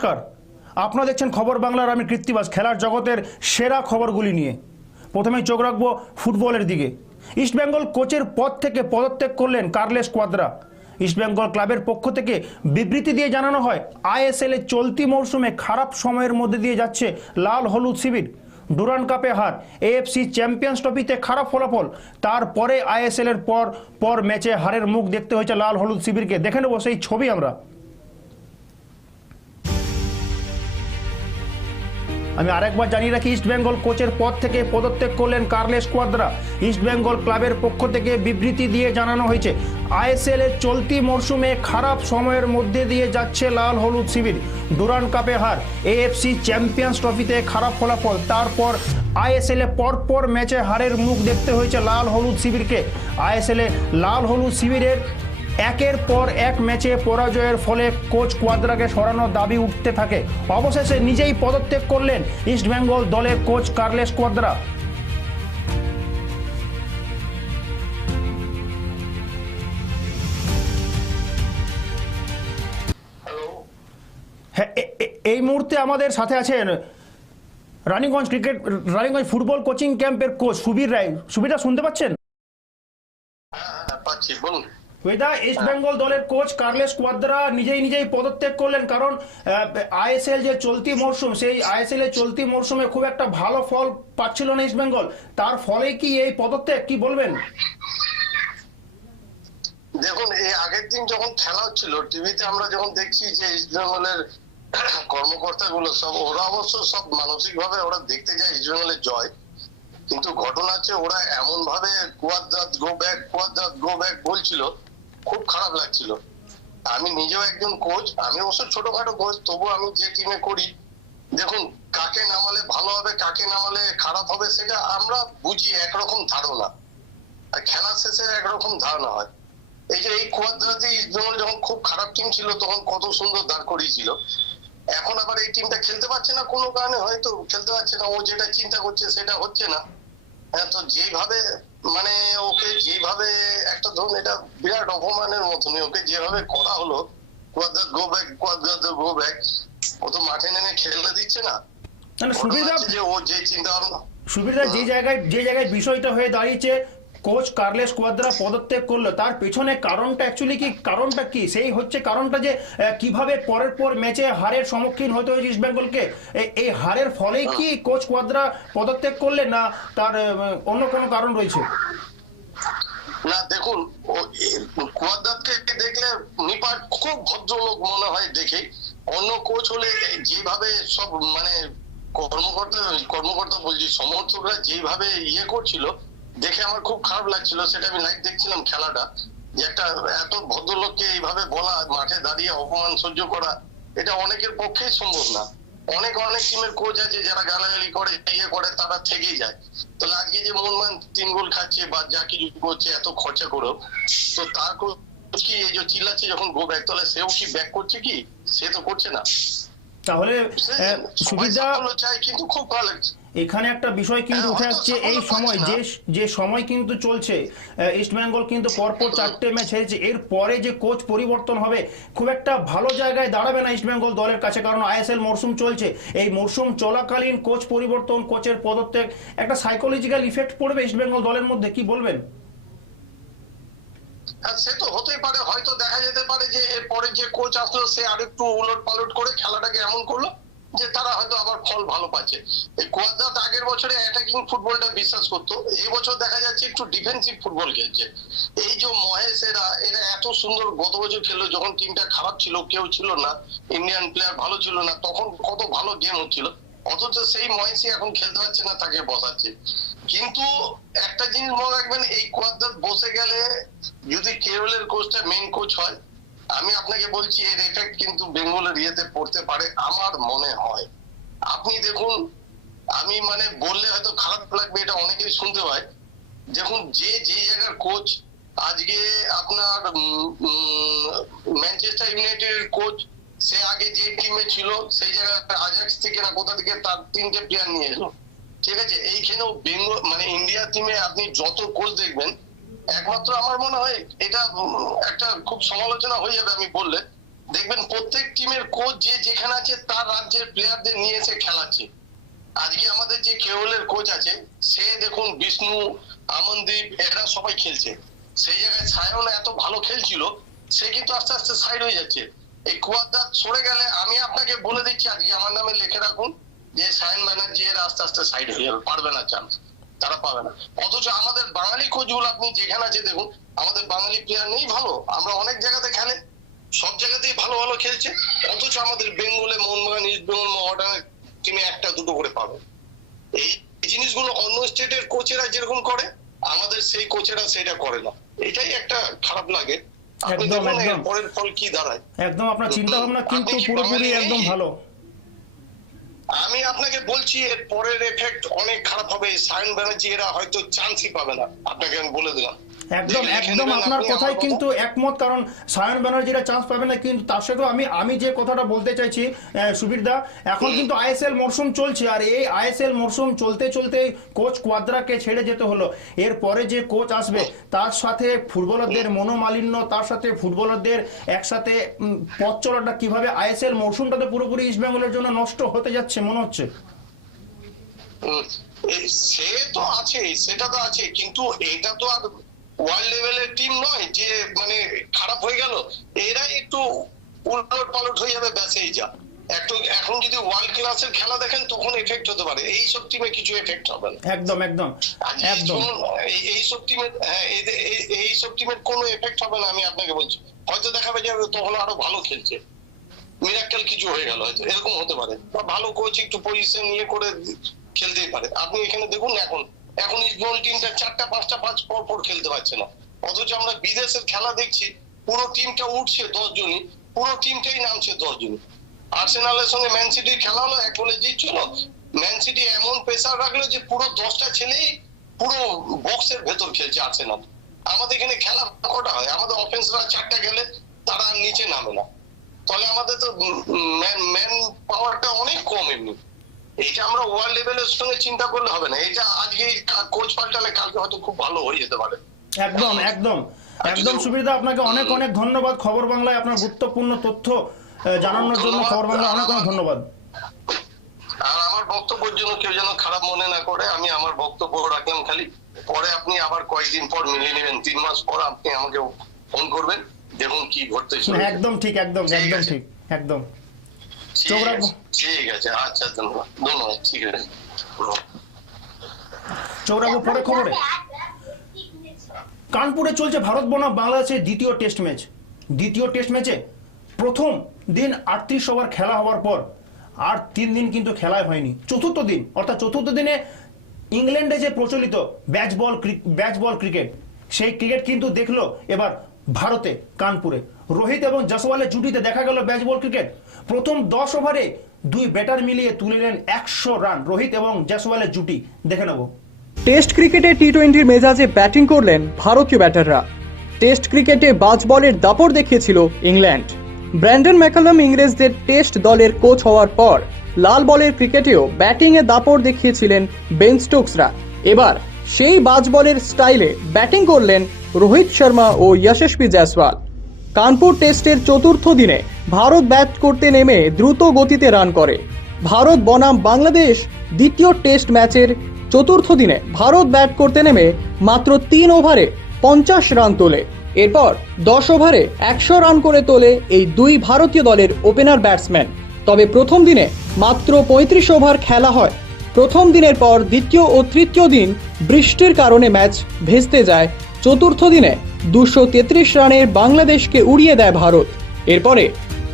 নমস্কার। আপনারা দেখছেন খবর বাংলার আমি কৃত্তিবাস, খেলার জগতের সেরা খবরগুলি নিয়ে। প্রথমেই চোখ রাখব ফুটবলের দিকে। ইস্টবেঙ্গল কোচের পদ থেকে পদত্যাগ করলেন কার্লেস কোয়াদ্রা। ইস্টবেঙ্গল ক্লাবের পক্ষ থেকে বিবৃতি দিয়ে জানানো হয়, আইএসএল এর চলতি মরশুমে খারাপ সময়ের মধ্যে দিয়ে যাচ্ছে লাল হলুদ শিবির। ডুরান কাপে হার, এএফসি চ্যাম্পিয়ন্স ট্রফিতে খারাপ ফলাফল, তারপরে আইএসএল এর পর পর ম্যাচে হারের মুখ দেখতে হয়েছে লাল হলুদ শিবিরকে। দেখে নেব সেই ছবি আমরা। আমি আরেকবার জানিয়ে রাখি ইস্টবেঙ্গল কোচের পদ থেকে পদত্যাগ করলেন কার্লেস কোয়াদ্রা ইস্টবেঙ্গল ক্লাবের পক্ষ থেকে বিবৃতি দিয়ে জানানো হয়েছে আইএসএল এর চলতি মরশুমে খারাপ সময়ের মধ্যে দিয়ে যাচ্ছে লাল হলুদ শিবির। ডুরান কাপে হার এএফসি চ্যাম্পিয়ন্স ট্রফিতে খারাপ ফলাফল, তারপর আইএসএল এ পরপর ম্যাচে হারের মুখ দেখতে হয়েছে লাল হলুদ শিবিরকে। আইএসএল এ লাল হলুদ শিবিরের একের পর এক ম্যাচে পরাজয়ের ফলে কোচ কোয়াদ্রাকে সরানোর দাবি উঠতে থাকে। অবশেষে নিজেই পদত্যাগ করলেন ইস্টবেঙ্গল দলের কোচ কার্লেস কোয়াদ্রা। হ্যাঁ এই মুহূর্তে আমাদের সাথে আছেন Raniganj cricket, Raniganj football coaching ক্যাম্পের কোচ সুবীর রায়। সুবীরদা, শুনতে পাচ্ছেন হ্যাঁ হ্যাঁ পাচ্ছি বলুন ওয়েদা ইস্ট বেঙ্গল দলের কোচ কার্লেস কোয়াদ্রা নিজেই নিজেই পদত্যাগ করলেন কারণ আইএসএল যে চলতি মরশুম সেই আইএসএল এর চলতি মরশুমে খুব একটা ভালো ফল পাচ্ছিল না ইস্ট বেঙ্গল তার ফলে কি এই পদত্যাগ কি বলবেন? দেখুন এই আগের দিন যখন খেলা হচ্ছিল টিভিতে আমরা যখন দেখছি যে ইস্টবেঙ্গলের কর্মকর্তা গুলো সব ওরা অবশ্য সব মানসিক ভাবে ওরা দেখতে যায় ইস্টবেঙ্গলের জয় কিন্তু ঘটনা হচ্ছে ওরা এমন ভাবে Cuadrat go back Cuadrat go back বলছিল খুব খারাপ লাগছিল। আমি নিজেও একজন কোচ আমি অবশ্য ছোটখাটো কোচ তবু আমি যে টিমে করি। দেখুন, কাকে নামালে ভালো হবে, কাকে নামালে খারাপ হবে, সেটা আমরা বুঝি, একরকম ধারণা। আর খেলা শেষে একরকম ধারণা হয়। এই যে এই কুয়াদ্রাতে ইস্টবেঙ্গল যখন খুব খারাপ টিম ছিল, তখন কত সুন্দর দাঁড় করিয়েছিল। এখন আবার এই টিমটা খেলতে পারছে না কোনো কারণে, হয়তো খেলতে পারছে না, ও যেটা চিন্তা করছে সেটা হচ্ছে না। তো যেভাবে মানে ওকে যেভাবে একটা ধরুন এটা বিরাট অপমানের মতনই ওকে যেভাবে করা হলো Cuadrat go back go back ও তো মাঠে নেমে খেলতে দিচ্ছে না। সুবিধা যে ও যে চিন্তা ভাবনা সুবিধা যে জায়গায় যে জায়গায় বিষয়টা হয়ে দাঁড়িয়েছে কোচ কার্লেস কোয়াদ্রা পদত্যাগ করল। তার পেছনে কারণটা অ্যাকচুয়ালি কি? কারণটা কি? সেই হচ্ছে কারণটা যে কীভাবে পরের পর ম্যাচে হারের সম্মুখীন হতে হয়েছে ইস্ট বেঙ্গলকে। এই হারের ফলেই কি কোচ কোয়াদ্রা পদত্যাগ করলে না তার অন্য কোনো কারণ রয়েছে? না দেখুন ও দেখলে নিপাট খুব ভদ্রলোক মনে হয় দেখে। অন্য কোচ হলে যেভাবে সব মানে কর্মকর্তা কর্মকর্তা বলছি সমর্থকরা যেভাবে ইয়ে করছিল দেখে আমার খুব খারাপ লাগছিল সেটা আমি লাইভ দেখছিলাম খেলাটা। যে একটা এত ভদ্রলোককে এইভাবে বলা মাঠে দাঁড়িয়ে অপমান সহ্য করা এটা অনেকের পক্ষেই সম্ভব না। অনেক অনেক টিমের কোচ আছে যারা গালাগালি করে ইয়ে করে তারা থেকেই যায়। তাহলে আজকে যে মোহনবাগান তিন গোল খাচ্ছে বা যা কিছু করছে এত খরচা করেও তো তার কি এই যে চিল্লাচ্ছে যখন গো ব্যাক তাহলে সেও কি ব্যাক করছে কি? সে তো করছে না। তাহলে সুবিধা চায় কিন্তু খুব ভালো লাগছে। এখানে একটা বিষয় কিন্তু হ্যাঁ, উঠে আসছে এই সময় যে যে সময় কিন্তু চলছে ইস্ট বেঙ্গল কিন্তু পরপর চারটে ম্যাচ হেরেছে। এর পরে যে কোচ পরিবর্তন হবে খুব একটা ভালো জায়গায় দাঁড়াবে না ইস্ট বেঙ্গল দলের কাছে কারণ আইএসএল মরশুম চলছে। এই মরশুম চলাকালীন কোচ পরিবর্তন কোচের পদত্যাগ একটা সাইকোলজিক্যাল ইফেক্ট পড়বে ইস্ট বেঙ্গল দলের মধ্যে কি বলবেন? আর সে তো হতেই পারে। হয়তো দেখা যেতে পারে যে এরপরে যে কোচ আসলো সে আরেকটু উলট পালট করে খেলাটাকে এমন করল। যে তারা হয়তো আবার ফল ভালো পাচ্ছে। কোয়াদ্রাত আগের বছরে অ্যাটাকিং ফুটবলটা বিশ্বাস করতো, এই বছর দেখা যাচ্ছে একটু ডিফেন্সিভ ফুটবল খেলছে। এই যে মহেশ এরা এরা এত সুন্দর গত বছর খেললো, যখন টিমটা খারাপ ছিল, কেউ ছিল না ইন্ডিয়ান প্লেয়ার ভালো ছিল না, তখন কত ভালো গেম হচ্ছিল। অথচ সেই মহেশই এখন খেলতে পারছে না, তাকে বসাচ্ছে। কিন্তু একটা জিনিস মনে রাখবেন, এই কোয়াদ্রাত বসে গেলে যদি কেরলের কোচটা মেইন কোচ হয় আমি আপনাকে বলছি, এর এফেক্ট কিন্তু বেঙ্গলের ইয়েতে পড়তে পারে, আমার মনে হয়। আপনি দেখুন, আমি মানে বললে হয়তো খারাপ লাগবে, এটা অনেকেই শুনতে পায়। দেখুন, যে যে জায়গার কোচ আজকে আপনার ম্যানচেস্টার ইউনাইটেডের কোচ সে আগে যে টিমে ছিল সেই জায়গায় আজাক্স থেকে না কোথা থেকে তার তিনটে প্লেয়ার নিয়ে এলো। ঠিক আছে? এইখানেও বেঙ্গল মানে ইন্ডিয়া টিমে আপনি যত কোচ দেখবেন একমাত্র আমার মনে হয় এটা একটা খুব সমালোচনা হয়ে যাবে আমি বললে। দেখবেন প্রত্যেক টিমের কোচ যে যেখানে আছে, তার রাজ্যের প্লেয়ারদের নিয়ে এসে খেলাচ্ছে। আজকে আমাদের যে কেওলের কোচ আছে, সে দেখুন বিষ্ণু, আমনদীপ, এরা সবাই খেলছে। সেই জায়গায় সায়ন এত ভালো খেলছিল, সে কিন্তু আস্তে আস্তে সাইড হয়ে যাচ্ছে। এই কুয়াদ্দার সরে গেলে আমি আপনাকে বলে দিচ্ছি, আজকে আমার নামে লিখে রাখুন যে সায়ন ব্যানার্জি এর আস্তে আস্তে সাইড হয়ে যাবে, পারবে না চান্স তারা পাবে না। অথচ আমাদের বাঙালি কোচগুলো আপনি যেখানে আছে দেখুন আমাদের বাঙালি প্লেয়ার নেই ভালো আমরা অনেক জায়গাতে খেলে সব জায়গাতেই ভালো ভালো খেলছে অথচ আমাদের বেঙ্গলে মোহনবাগান ইস্ট বেঙ্গল মহাডানের টিমে একটা দুটো করে পাবে। এই জিনিসগুলো অন্য স্টেটের কোচেরা যেরকম করে আমাদের সেই কোচেরা সেটা করে না। এটাই একটা খারাপ লাগে। একদম, একদম। পরের ফল কি দাঁড়ায়। একদম আপনার চিন্তা ভাবনা কিন্তু পুরোপুরি একদম ভালো। আমি আপনাকে বলছি, এর পরের এফেক্ট অনেক খারাপ হবে। সায়ন ব্যানার্জি এরা হয়তো চান্সই পাবে না। আপনাকে আমি বলে দিলাম। একদম একদম আপনার আমার কিন্তু একমত কারণ সায়ন ব্যানার্জিরা চান্স পাবে না কিন্তু তার সাথেও আমি আমি যে কথাটা বলতে চাইছি আহ, সুবীর দা এখন কিন্তু আইএসএল মরশুম চলছে আর এই আইএসএল মরশুম চলতে চলতে কোচ কোয়াদ্রাকে ছেড়ে যেতে হলো। এরপরে যে কোচ আসবে তার সাথে ফুটবলারদের মনোমালিন্য তার সাথে ফুটবলারদের একসাথে পথ চলাটা কীভাবে আইএসএল মরশুমটাতে পুরোপুরি ইস্ট বেঙ্গলের জন্য নষ্ট হতে যাচ্ছে মনে হচ্ছে? সে তো আছে সেটা তো আছে কিন্তু এটা তো আর ওয়ার্ল্ড লেভেলের টিম নয় যে মানে খারাপ হয়ে গেল এরাই একটু উলট পালট হয়ে যাবে ব্যাস এই যা। একটু এখন যদি ওয়ার্ল্ড ক্লাসের খেলা দেখেন তখন এফেক্ট হতে পারে। এই সব টিমে কিছু এফেক্ট হবে না। একদম একদম একদম। এই- সব টিমের হ্যাঁ, এই- এই- এই সব টিমের কোনো এফেক্ট হবে না আমি আপনাকে বলছি। হয়তো দেখাবে যে তখন আরও ভালো খেলছে। মিরাক্কেল কিছু হয়ে গেল হয়তো এরকম হতে পারে। বা ভালো কোচ একটু পজিশন নিয়ে করে খেলতেই পারে। আপনি এখানে দেখুন এখন এখন ইসবল টিমটা চারটা, পাঁচটা, পাঁচ, পর পর খেলতে পারছে না। অথচ আমরা বিদেশের খেলা দেখছি, পুরো টিমটা উঠছে দশ জনই পুরো টিমটাই নামছে দশ জনই আর্সেনালের সঙ্গে ম্যান সিটির খেলা হলো, এক বলে জিতছিল ম্যান সিটি এমন প্রেসার রাখল যে পুরো দশটা ছেলেই পুরো বক্সের ভেতর খেলছে আর্সেনাল। আমাদের এখানে খেলা কটা হয়? আমাদের অফেন্সরা চারটা গেলে তারা নিচে নামে না। ফলে আমাদের তো ম্যান ম্যান পাওয়ারটা অনেক কম এমনি। এইটা আমরা ওয়ার্ল্ড লেভেলের সঙ্গে চিন্তা করলে হবে না। এটা আজকে কোচ পাল্টালে কালকে হয়তো খুব ভালো হয়ে যেতে পারে। একদম একদম। একদম সুবিধা আপনাকে অনেক অনেক ধন্যবাদ। খবর বাংলায় আপনার গুরুত্বপূর্ণ তথ্য জানানোর জন্য খবর বাংলায় অনেক অনেক ধন্যবাদ। আর আমার বক্তব্যের জন্য কেউ যেন খারাপ মনে না করে আমি আমার বক্তব্য রাখলাম খালি। পরে আপনি আবার কয়েকদিন পর মিলিয়ে নেবেন। তিন মাস পর আপনি আমাকে ফোন করবেন দেখুন কি ঘটতে চলেছে। একদম ঠিক একদম একদম। ঠিক একদম। চোখ রাখব। ঠিক আছে আচ্ছা ধন্যবাদ ধন্যবাদ ঠিক আছে চোখ রাখব পরে খবরে। কানপুরে চলছে ভারত বনাম বাংলাদেশের দ্বিতীয় টেস্ট ম্যাচ। দ্বিতীয় টেস্ট ম্যাচে প্রথম দিন আটত্রিশ ওভার খেলা হওয়ার পর আর তিন দিন কিন্তু খেলাই হয়নি। চতুর্থ দিন অর্থাৎ চতুর্থ দিনে ইংল্যান্ডে যে প্রচলিত bat ball bat ball cricket সেই ক্রিকেট কিন্তু দেখল এবার ভারতে কানপুরে। রোহিত এবং জসওয়ালের জুটিতে দেখা গেল ব্যাচ বল ক্রিকেট। প্রথম দশ ওভারে দুই ব্যাটার মিলিয়ে তুলে নেন একশো রান। রোহিত এবং জসওয়ালের জুটি। দেখে নেব। টেস্ট ক্রিকেটে টি টোয়েন্টির মেজাজে ব্যাটিং করলেন ভারতীয় ব্যাটাররা। টেস্ট ক্রিকেটে বাজ বলের দাপট দেখিয়েছিল ইংল্যান্ড। ব্র্যান্ডন ম্যাকালাম ইংরেজদের টেস্ট দলের কোচ হওয়ার পর লাল বলের ক্রিকেটেও ব্যাটিংয়ে দাপট দেখিয়েছিলেন বেন স্টোকসরা। এবার সেই বাজ বলের স্টাইলে ব্যাটিং করলেন রোহিত শর্মা ও যশস্বী জয়সওয়াল। কানপুর টেস্টের চতুর্থ দিনে ভারত ব্যাট করতে নেমে দ্রুত গতিতে রান করে। ভারত বনাম বাংলাদেশ দ্বিতীয় টেস্ট ম্যাচের চতুর্থ দিনে ভারত ব্যাট করতে নেমে মাত্র তিন ওভারে পঞ্চাশ রান তোলে। এরপর দশ ওভারে একশো রান করে তোলে এই দুই ভারতীয় দলের ওপেনার ব্যাটসম্যান। তবে প্রথম দিনে মাত্র পঁয়ত্রিশ ওভার খেলা হয়। প্রথম দিনের পর দ্বিতীয় ও তৃতীয় দিন বৃষ্টির কারণে ম্যাচ ভেস্তে যায়। চতুর্থ দিনে দুশো তেত্রিশ রানের বাংলাদেশকে উড়িয়ে দেয় ভারত। এরপরে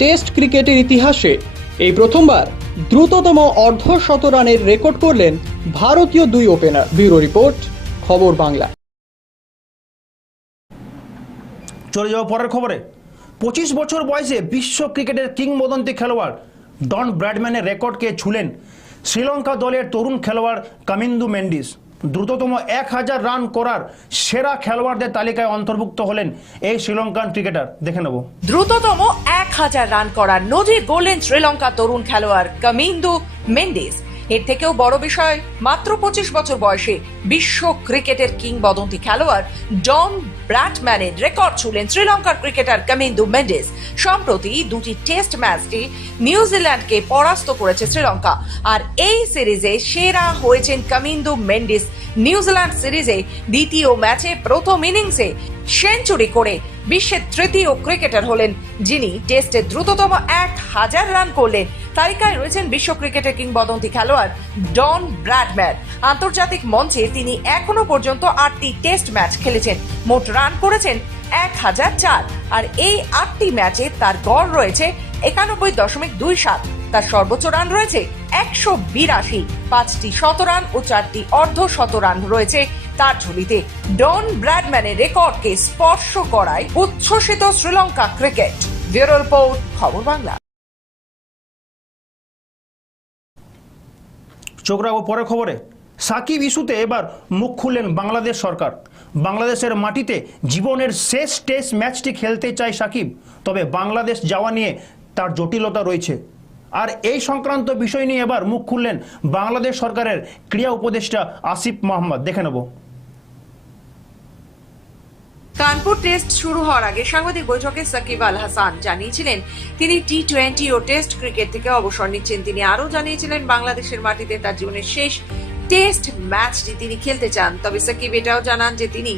টেস্ট ক্রিকেটের ইতিহাসে এই প্রথমবার দ্রুততম অর্ধ শত রানের রেকর্ড করলেন ভারতীয় দুই ওপেনার। ব্যুরো রিপোর্ট, খবর বাংলা। চলে যাব পরের খবরে। পঁচিশ বছর বয়সে বিশ্ব ক্রিকেটের কিংবদন্তি খেলোয়াড় ডন ব্র্যাডম্যানের রেকর্ডকে ছুলেন শ্রীলঙ্কা দলের তরুণ খেলোয়াড় কামিন্দু মেন্ডিস। দ্রুততম এক হাজার রান করার সেরা খেলোয়াড়দের তালিকায় অন্তর্ভুক্ত হলেন এই শ্রীলঙ্কান ক্রিকেটার। দেখে নেব। দ্রুততম এক হাজার রান করার নজির গড়লেন শ্রীলঙ্কা তরুণ খেলোয়াড় কামিন্দু মেন্ডিস। এর থেকেও বড় বিষয়, মাত্র পঁচিশ বছর বয়সে বিশ্ব ক্রিকেটের কিংবদন্তি খেলোয়াড় ডন ব্র্যাটম্যানের রেকর্ড ছুলেন শ্রীলঙ্কার ক্রিকেটার কামিন্দু মেন্ডেস সম্প্রতি দুটি টেস্ট ম্যাচটি নিউজিল্যান্ডকে পরাস্ত করেছে শ্রীলঙ্কা। আর এই সিরিজে সেরা হয়েছেন কামিন্দু মেন্ডিস নিউজিল্যান্ড সিরিজে দ্বিতীয় ম্যাচে প্রথম ইনিংসে সেঞ্চুরি করে বিশ্বের তৃতীয় ক্রিকেটার হলেন, যিনি টেস্টে দ্রুততম এক হাজার রান করলেন। তালিকায় রয়েছেন বিশ্ব ক্রিকেটের কিংবদন্তি খেলোয়াড় ডন ব্র্যাডম্যান। আন্তর্জাতিক মঞ্চে তিনি এখনও পর্যন্ত আটটি টেস্ট ম্যাচ খেলেছেন। মোট রান করেছেন এক হাজার চার। আর এই আটটি ম্যাচে তার গড় রয়েছে একানব্বই দশমিক দুই সাত। তার সর্বোচ্চ রান রয়েছে একশো বিরাশি। পাঁচটি শতরান ও চারটি অর্ধ শতরান রয়েছে তার ঝুলিতে। ডন ব্র্যাডম্যানের রেকর্ডকে স্পর্শ করায় উচ্ছ্বসিত শ্রীলঙ্কা ক্রিকেট। ব্যুরো রিপোর্ট, খবর বাংলা। চোখ রাখব পরের খবরে। সাকিব ইস্যুতে এবার মুখ খুললেন বাংলাদেশ সরকার। বাংলাদেশের মাটিতে জীবনের শেষ টেস্ট ম্যাচটি খেলতে চায় সাকিব, তবে বাংলাদেশ যাওয়া নিয়ে তার জটিলতা রয়েছে। আর এই সংক্রান্ত বিষয় নিয়ে এবার মুখ খুললেন বাংলাদেশ সরকারের ক্রীড়া উপদেষ্টা আসিফ মোহাম্মদ। দেখে নেব। কানপুর টেস্ট শুরু হওয়ার আগে সাংবাদিক বৈঠকে সাকিব আল হাসান জানিয়েছিলেন, তিনি টি টোয়েন্টি ও টেস্ট ক্রিকেট থেকে অবসর নিচ্ছেন। তিনি আরও জানিয়েছিলেন, বাংলাদেশের মাটিতে তার জীবনের শেষ টেস্ট ম্যাচটি তিনি খেলতে চান। তবে সাকিব এটাও জানান যে তিনি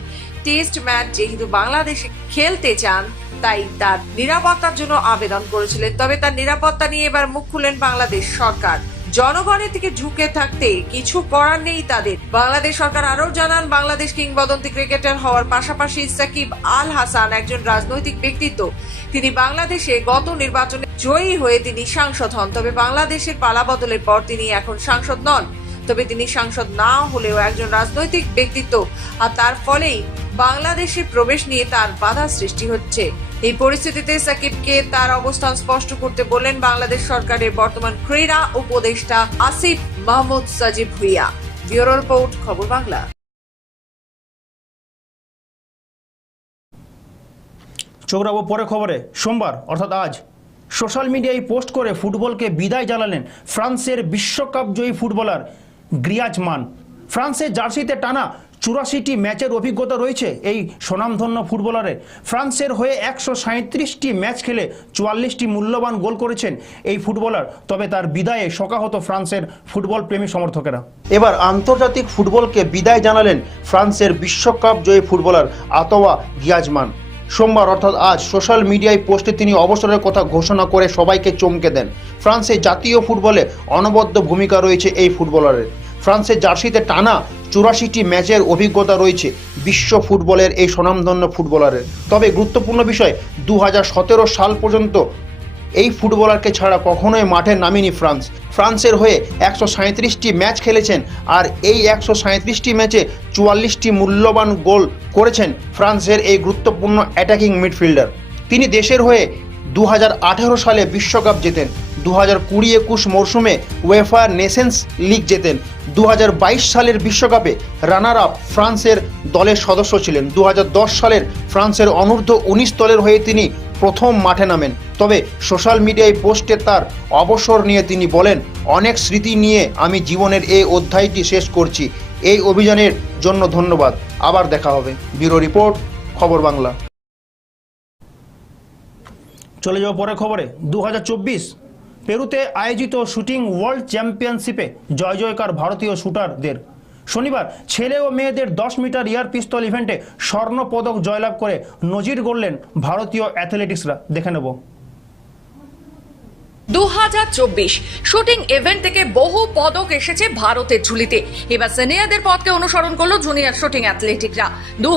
টেস্ট ম্যাচ যেহেতু বাংলাদেশে খেলতে চান, তাই তার নিরাপত্তার জন্য আবেদন করেছিলেন। তবে তার নিরাপত্তা নিয়ে এবার মুখ খুললেন বাংলাদেশ সরকার। জনগণের দিকে ঝুঁকে থাকতে কিছু করার নেই তাদের। বাংলাদেশ সরকার আরও জানান, বাংলাদেশ কিংবদন্তি ক্রিকেটার হওয়ার পাশাপাশি সাকিব আল হাসান একজন রাজনৈতিক ব্যক্তিত্ব। তিনি বাংলাদেশে গত নির্বাচনে জয়ী হয়ে তিনি সাংসদ হন, তবে বাংলাদেশের পালাবদলের পর তিনি এখন সাংসদ নন। তবে তিনি সাংসদ না হলেও একজন রাজনৈতিক ব্যক্তিত্ব। আর তার ফলেই বাংলাদেশে প্রবেশ নিয়ে তার বাধা সৃষ্টি হচ্ছে। এই পরিস্থিতিতে সাকিবকে তার অবস্থান স্পষ্ট করতে বললেন বাংলাদেশ সরকারের বর্তমান ক্রীড়া উপদেষ্টা Asif Mahmud Sajib Bhuiyan. Bureau report, Khabar Bangla. চোখ রাখব পরের খবরে। সোমবার, অর্থাৎ আজ, সোশ্যাল মিডিয়ায় পোস্ট করে ফুটবলকে বিদায় জানালেন ফ্রান্সের বিশ্বকাপ জয়ী ফুটবলার গ্রিয়াজ মান ফ্রান্সের জার্সিতে টানা চুরাশিটি ম্যাচের অভিজ্ঞতা রয়েছে এই স্বনামধন্য ফুটবলারের। ফ্রান্সের হয়ে একশো সাঁত্রিশটি ম্যাচ খেলে চুয়াল্লিশটি মূল্যবান গোল করেছেন এই ফুটবলার, তবে তার বিদায়ে শোকাহত ফ্রান্সের ফুটবল প্রেমী সমর্থকেরা। এবার আন্তর্জাতিক ফুটবলকে বিদায় জানালেন ফ্রান্সের বিশ্বকাপ জয়ী ফুটবলার আতোয়া গিয়াজমান। সোমবার অর্থাৎ আজ সোশ্যাল মিডিয়ায় পোস্টে তিনি অবসরের কথা ঘোষণা করে সবাইকে চমকে দেন। ফ্রান্সে জাতীয় ফুটবলে অনবদ্য ভূমিকা রয়েছে এই ফুটবলারের। ফ্রান্সের জার্সিতে টানা চুরাশিটি ম্যাচের অভিজ্ঞতা রয়েছে বিশ্ব ফুটবলের এই স্বনামধন্য ফুটবলারের। তবে গুরুত্বপূর্ণ বিষয় দু হাজার সতেরো সাল পর্যন্ত এই ফুটবলারকে ছাড়া কখনোই মাঠে নামেনি ফ্রান্স। ফ্রান্সের হয়ে একশো সাঁত্রিশটি ম্যাচ খেলেছেন আর এই একশো সাঁত্রিশটি ম্যাচে চুয়াল্লিশটি মূল্যবান গোল করেছেন ফ্রান্সের এই গুরুত্বপূর্ণ অ্যাটাকিং মিডফিল্ডার। তিনি দেশের হয়ে দুহাজার আঠেরো সালে বিশ্বকাপ জেতেন। দু হাজার কুড়ি একুশ মরশুমে ওয়েফা নেশনস লিগ জেতেন। দু হাজার বাইশ সালের বিশ্বকাপে রানার আপ ফ্রান্সের দলের সদস্য ছিলেন। দু হাজার দশ সালের ফ্রান্সের অনূর্ধ্ব উনিশ দলের হয়ে তিনি প্রথম মাঠে নামেন। তবে সোশ্যাল মিডিয়ায় পোস্টে তার অবসর নিয়ে তিনি বলেন, অনেক স্মৃতি নিয়ে আমি জীবনের এই অধ্যায়টি শেষ করছি। এই অভিযানের জন্য ধন্যবাদ। আবার দেখা হবে। ব্যুরো রিপোর্ট, খবর বাংলা। চলে যাওয়া পরে খবরে। দু হাজার চব্বিশ পেরুতে আয়োজিত শুটিং ওয়ার্ল্ড চ্যাম্পিয়নশিপে জয় জয়কার ভারতীয় শুটারদের। শনিবার ছেলে ও মেয়েদের দশ মিটার এয়ার পিস্তল ইভেন্টে স্বর্ণপদক জয়লাভ করে নজির গড়লেন ভারতীয় অ্যাথলেটিক্সরা। দেখে নেব। দু শুটিং ইভেন্ট থেকে বহু পদক এসেছে ভারতের ঝুলিতে। এবার সিনিয়রদের পথকে অনুসরণ করল জুনিয়র শুটিং অ্যাথলেটিকরা। দু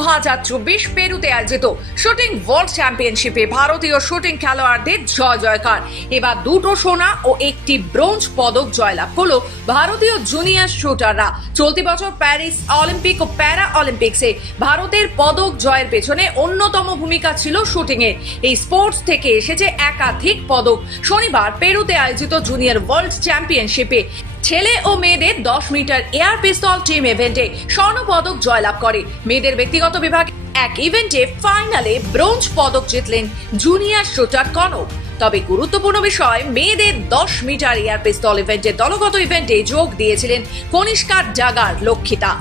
পেরুতে আয়োজিত শুটিং ওয়ার্ল্ড চ্যাম্পিয়নশিপে ভারতীয় শুটিং খেলোয়াড়দের জয় জয়কার। এবার দুটো সোনা ও একটি ব্রোঞ্জ পদক জয়লাভ করল ভারতীয় জুনিয়র শুটাররা। চলতি বছর প্যারিস অলিম্পিক ও প্যারা অলিম্পিক্সে ভারতের পদক জয়ের পেছনে অন্যতম ভূমিকা ছিল শুটিং এর এই স্পোর্টস থেকে এসেছে একাধিক পদক। শনিবার পেরুতে আয়োজিত জুনিয়র ওয়ার্ল্ড চ্যাম্পিয়নশিপে ছেলে ও মেয়েদের দশ মিটার এয়ার পিস্তল টিম ইভেন্টে স্বর্ণ পদক জয়লাভ করে। মেয়েদের ব্যক্তিগত বিভাগে এক ইভেন্টে ফাইনালে ব্রোঞ্জ পদক জিতলেন জুনিয়র শুটার কনক তবে গুরুত্বপূর্ণ বিষয়, মেয়েদের দশ মিটার এয়ার পিস্তল ইভেন্টে দলগত ইভেন্টে যোগ দিয়েছিলেন কনিষ্কা ডাগার লক্ষিতা।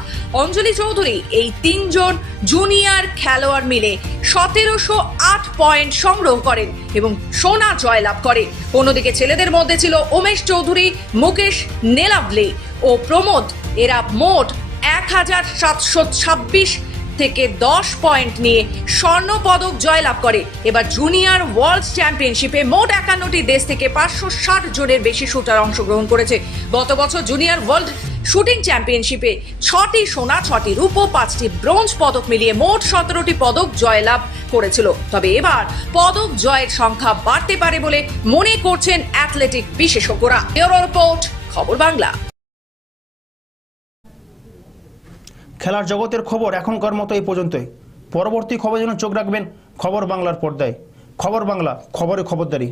অঞ্জলি চৌধুরী, এই তিনজন জুনিয়র খেলোয়াড় মিলে সতেরোশো আট পয়েন্ট সংগ্রহ করেন এবং সোনা জয়লাভ করে। অন্যদিকে ছেলেদের মধ্যে ছিল উমেশ চৌধুরী, মুকেশ নেলাভলে ও প্রমোদ। এরা মোট এক হাজার সাতশো ছাব্বিশ থেকে দশ পয়েন্ট নিয়ে স্বর্ণ পদক জয়লাভ করে। এবার জুনিয়র ওয়ার্ল্ড চ্যাম্পিয়নশিপে মোট একান্নটি দেশ থেকে পাঁচশো ষাট জনের বেশি শুটার অংশগ্রহণ করেছে। গত বছর জুনিয়র ওয়ার্ল্ড শুটিং চ্যাম্পিয়নশিপে ছটি সোনা, ছটি রূপ, পাঁচটি ব্রোঞ্জ পদক মিলিয়ে মোট সতেরোটি পদক জয়লাভ করেছিল। তবে এবার পদক জয়ের সংখ্যা বাড়তে পারে বলে মনে করছেন অ্যাথলেটিক বিশেষজ্ঞরা। ব্যুরো রিপোর্ট, খবর বাংলা। খেলার জগতের খবর এখনকার মতো এই পর্যন্তই। পরবর্তী খবর যেন চোখ রাখবেন, খবর বাংলার পর্দায়। খবর বাংলা, খবরে খবরদারি।